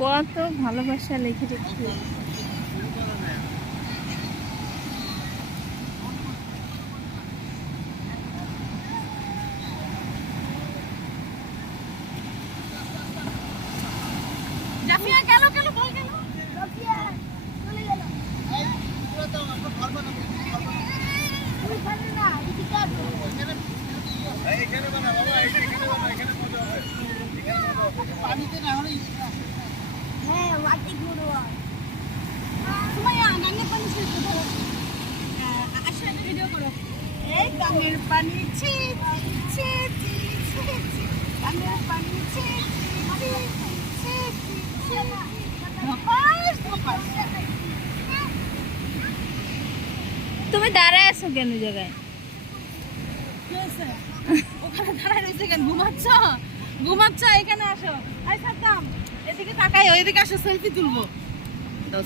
কত ভালোবাসা লিখে রেখেছি। জাফিয়া গেল গেল বল গেল জাফিয়া চলে গেল এই পুরো তো আমরা ঘর বানাবো ওই খানে না এদিকে আসো এইখানে বানা বাবা এইখানে বানা এখানে মজা হবে এখানে মজা হবে পানিতে না হলে হ্যাঁ ওয়াটি গুড়ো সুমাইয়া গাঙ্গের পানি ছিল ধরো আসো একটা ভিডিও করো এই গাঙ্গের পানি ছি ছি ছি ছি গাঙ্গের পানি ছি ছি ছি তুমি দাঁড়ায় আছো কেন জায়গায়? ওখানে দাঁড়ায় রয়েছে কেন? ঘুমাচ্ছ এখানে আসো। এই সাদ্দাম এদিকে তাকাই, এদিকে আসো, সেলফি তুলবো।